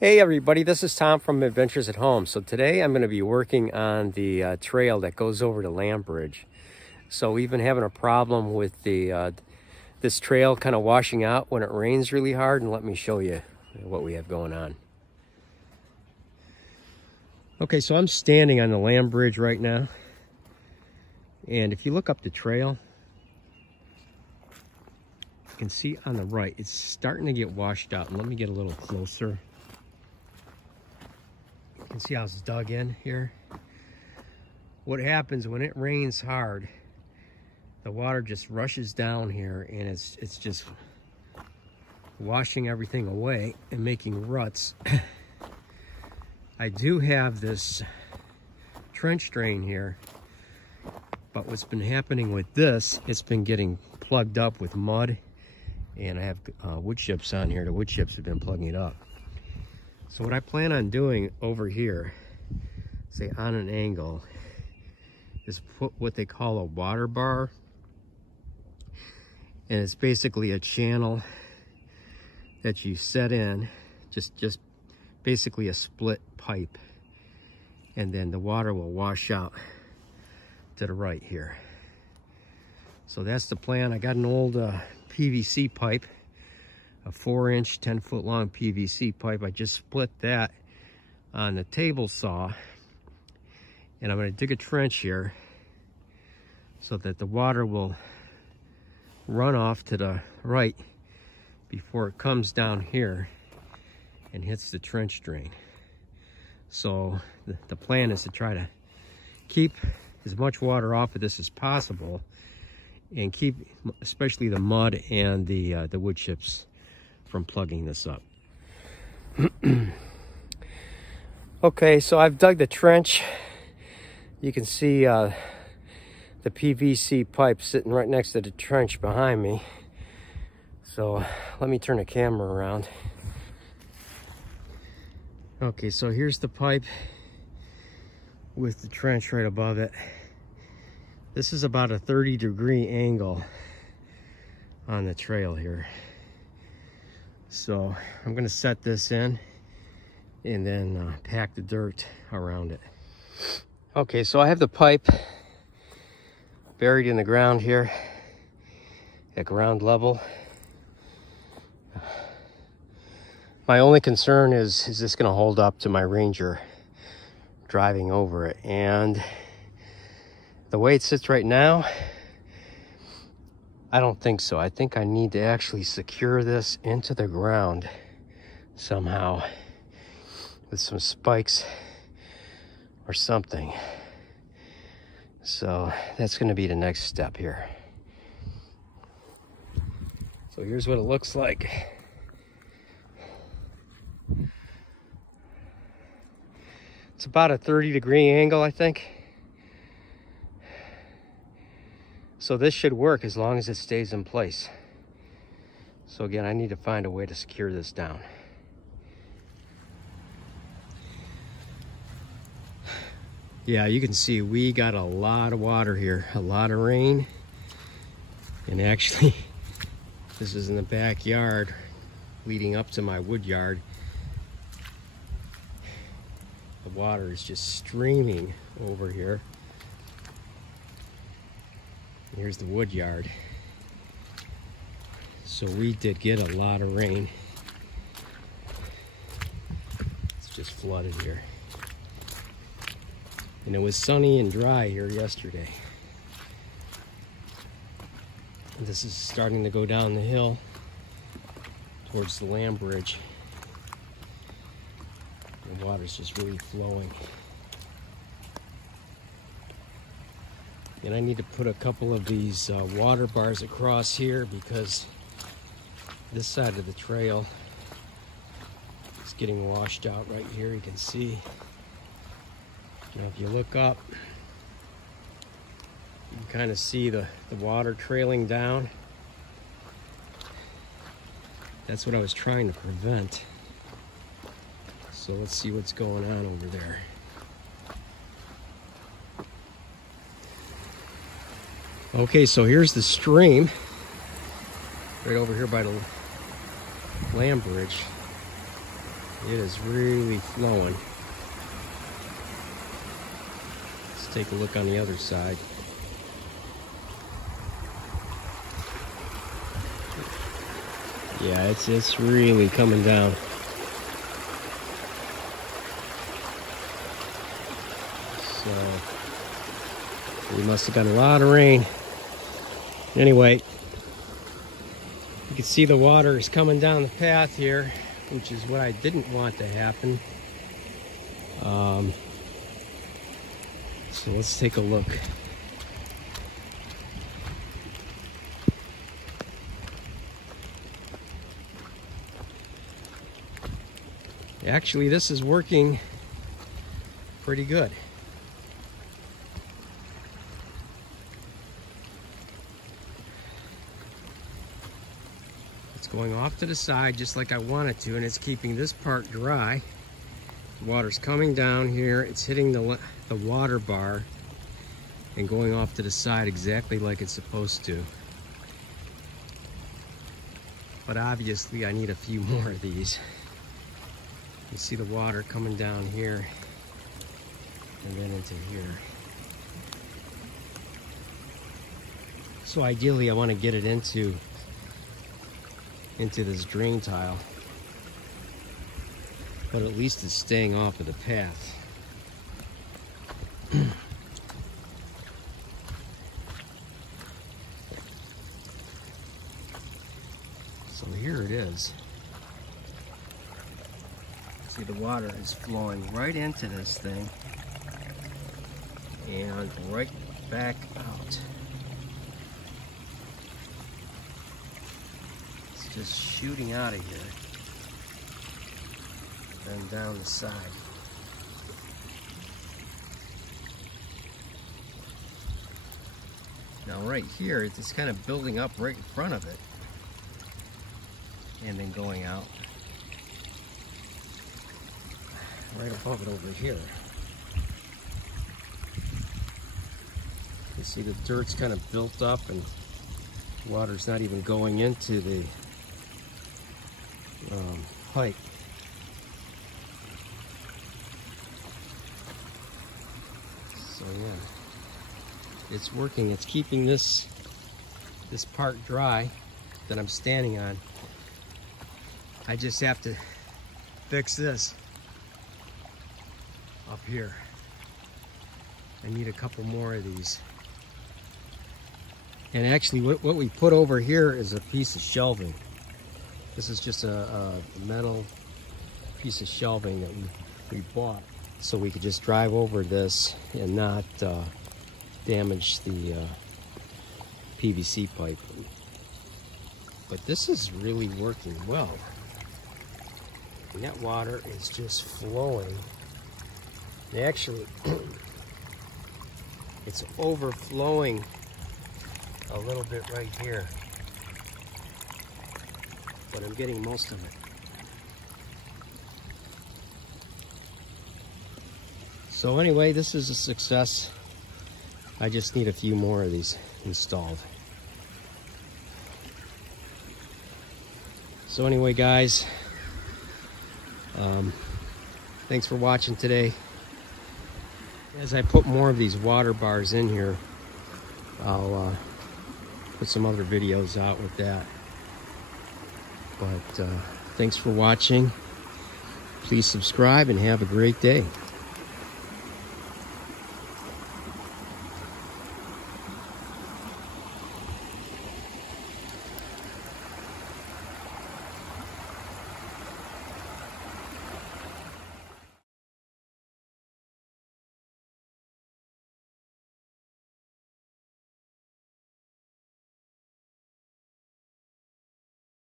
Hey everybody, this is Tom from Adventures at Home. So today I'm going to be working on the trail that goes over to Land Bridge. So we've been having a problem with the this trail kind of washing out when it rains really hard, and let me show you what we have going on. Okay, so I'm standing on the Land Bridge right now, and if you look up the trail, you can see on the right it's starting to get washed out. And let me get a little closer. You can see how it's dug in here. What happens when it rains hard, the water just rushes down here, and it's just washing everything away and making ruts. I do have this trench drain here, but what's been happening with this, it's been getting plugged up with mud, and I have wood chips on here. The wood chips have been plugging it up. So what I plan on doing over here, say on an angle, is put what they call a water bar. And it's basically a channel that you set in, just basically a split pipe. And then the water will wash out to the right here. So that's the plan. I got an old PVC pipe, a 4-inch, 10-foot long PVC pipe. I just split that on the table saw, and I'm going to dig a trench here so that the water will run off to the right before it comes down here and hits the trench drain. So the plan is to try to keep as much water off of this as possible, and keep especially the mud and the wood chips from plugging this up. Okay, so I've dug the trench. You can see the PVC pipe sitting right next to the trench behind me. So let me turn the camera around. Okay, so here's the pipe with the trench right above it. This is about a 30-degree angle on the trail here. So I'm going to set this in and then pack the dirt around it. Okay, so I have the pipe buried in the ground here at ground level. My only concern is this going to hold up to my Ranger driving over it? And the way it sits right now, I don't think so. I think I need to actually secure this into the ground somehow with some spikes or something. So that's going to be the next step here. So here's what it looks like. It's about a 30-degree angle, I think. So this should work as long as it stays in place. So again, I need to find a way to secure this down. Yeah, you can see we got a lot of water here, a lot of rain. And actually, this is in the backyard leading up to my wood yard. The water is just streaming over here. Here's the wood yard. So we did get a lot of rain. It's just flooded here. And it was sunny and dry here yesterday. And this is starting to go down the hill towards the Land Bridge. The water's just really flowing. And I need to put a couple of these water bars across here, because this side of the trail is getting washed out right here. You can see. And if you look up, you can kind of see the water trailing down. That's what I was trying to prevent. So let's see what's going on over there. Okay, so here's the stream right over here by the Land Bridge. It is really flowing. Let's take a look on the other side. Yeah, it's really coming down. So we must have gotten a lot of rain. Anyway, you can see the water is coming down the path here, which is what I didn't want to happen. So let's take a look. Actually, this is working pretty good. It's going off to the side just like I want it to, and it's keeping this part dry. Water's coming down here, it's hitting the water bar and going off to the side exactly like it's supposed to. But obviously I need a few more of these. You see the water coming down here and then into here. So ideally I want to get it into this drain tile, but at least it's staying off of the path. So here it is. See, the water is flowing right into this thing and right back out. It's just shooting out of here and down the side. Now right here, it's kind of building up right in front of it and then going out right above it over here. You see the dirt's kind of built up and water's not even going into the pipe. So yeah, it's working. It's keeping this part dry that I'm standing on. I just have to fix this up here. I need a couple more of these. And actually what we put over here is a piece of shelving. This is just a metal piece of shelving that we bought so we could just drive over this and not damage the PVC pipe. But this is really working well. And that water is just flowing. Actually, it's overflowing a little bit right here, but I'm getting most of it. So anyway, this is a success. I just need a few more of these installed. So anyway, guys, thanks for watching today. As I put more of these water bars in here, I'll put some other videos out with that. But thanks for watching. Please subscribe and have a great day.